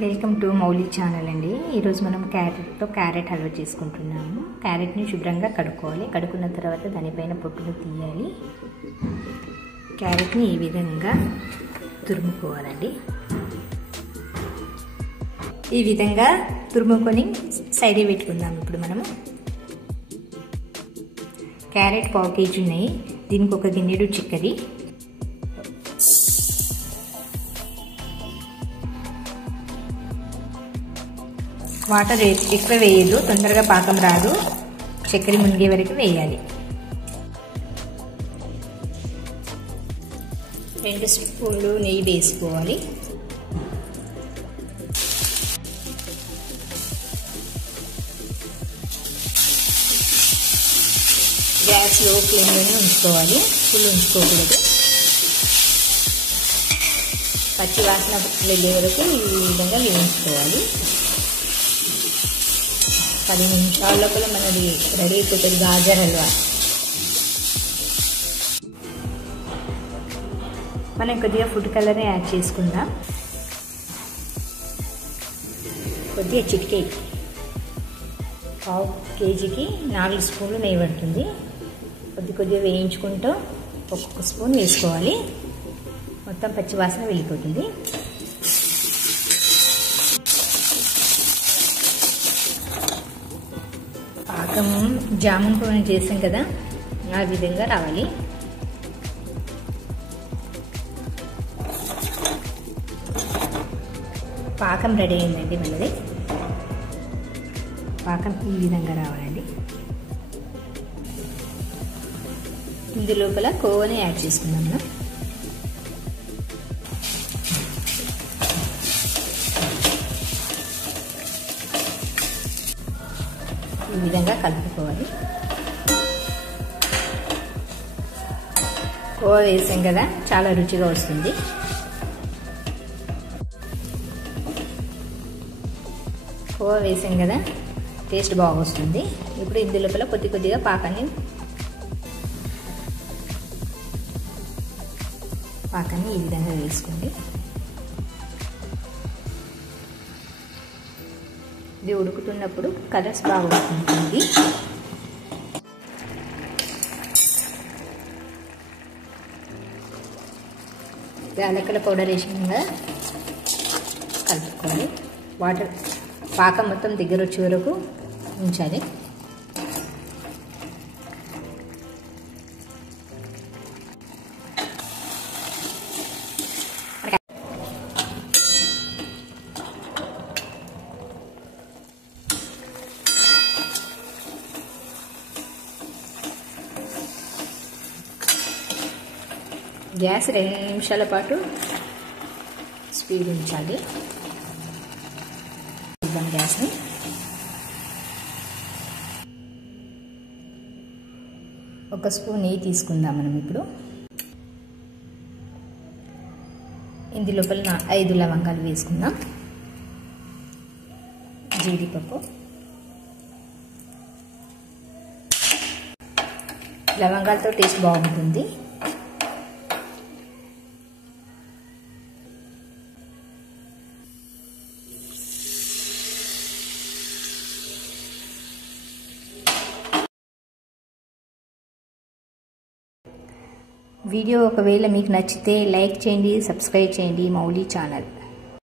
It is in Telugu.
వెల్కమ్ టు మౌలి ఛానల్ అండి. ఈరోజు మనం క్యారెట్ హల్వా చేసుకుంటున్నాము. క్యారెట్ని శుభ్రంగా కడుక్కోవాలి. కడుక్కున్న తర్వాత దానిపైన పొట్టును తీయాలి. క్యారెట్ని ఈ విధంగా తురుముకోవాలండి. ఈ విధంగా తురుముకొని సైడ్ పెట్టుకుందాం. ఇప్పుడు మనము క్యారెట్ పావు కేజీ ఉన్నాయి. దీనికి ఒక గిన్నెడు చిక్కది, వాటర్ ఎక్కువ వేయదు, తొందరగా పాకం రాదు. చక్కెర మునిగే వరకు వేయాలి. 2 స్పూన్లు నెయ్యి వేసుకోవాలి. గ్యాస్ లో ఫ్లేమ్లోనే ఉంచుకోవాలి, ఫుల్ ఉంచుకోకూడదు. పచ్చి వాసన వెళ్ళే వరకు ఈ విధంగా వేయించుకోవాలి. 10 నిమిషాల లోపల మనది రెడీ అయిపోతుంది గాజర్ హల్వా. మనం కొద్దిగా ఫుడ్ కలర్ని యాడ్ చేసుకుందాం. కొద్దిగా చిటికే, పావు కేజీకి 4 స్పూన్లు నెయ్యి పడుతుంది. కొద్దిగా వేయించుకుంటూ ఒక్కొక్క స్పూన్ వేసుకోవాలి. మొత్తం పచ్చి వాసన వెళ్ళిపోతుంది. పాకం జామున్ కూడా చేసాం కదా, ఆ విధంగా రావాలి. పాకం రెడీ అయిందండి. మనది పాకం ఈ విధంగా రావాలండి. ఇందు లోపల కోవాని యాడ్ చేసుకుందాం. మనం ఈ విధంగా కలుపుకోవాలి. కోవా వేసాం కదా, చాలా రుచిగా వస్తుంది. కోవా వేసాం కదా, టేస్ట్ బాగా వస్తుంది. ఇప్పుడు ఇందు లోపల కొద్దిగా పాకాన్ని ఈ విధంగా వేసుకోండి. ఇది ఉడుకుతున్నప్పుడు కలర్స్ బాగా వస్తుంది. యాలకుల పౌడర్ వేసినంగా కలుపుకోవాలి. వాటర్ పాకం మొత్తం దగ్గర వచ్చే వరకు ఉంచాలి. గ్యాస్ 2 నిమిషాల పాటు స్పీడ్ ఉంచాలి. గ్యాస్ని ఒక స్పూన్ నెయ్యి తీసుకుందాం మనం. ఇప్పుడు ఇందు లోపల 5 లవంగాలు వేసుకుందాం. జీడిపప్పు, లవంగాలతో టేస్ట్ బాగుంటుంది. వీడియో ఒకవేళ మీకు నచ్చితే లైక్ చేయండి, సబ్స్క్రైబ్ చేయండి మౌలి ఛానల్.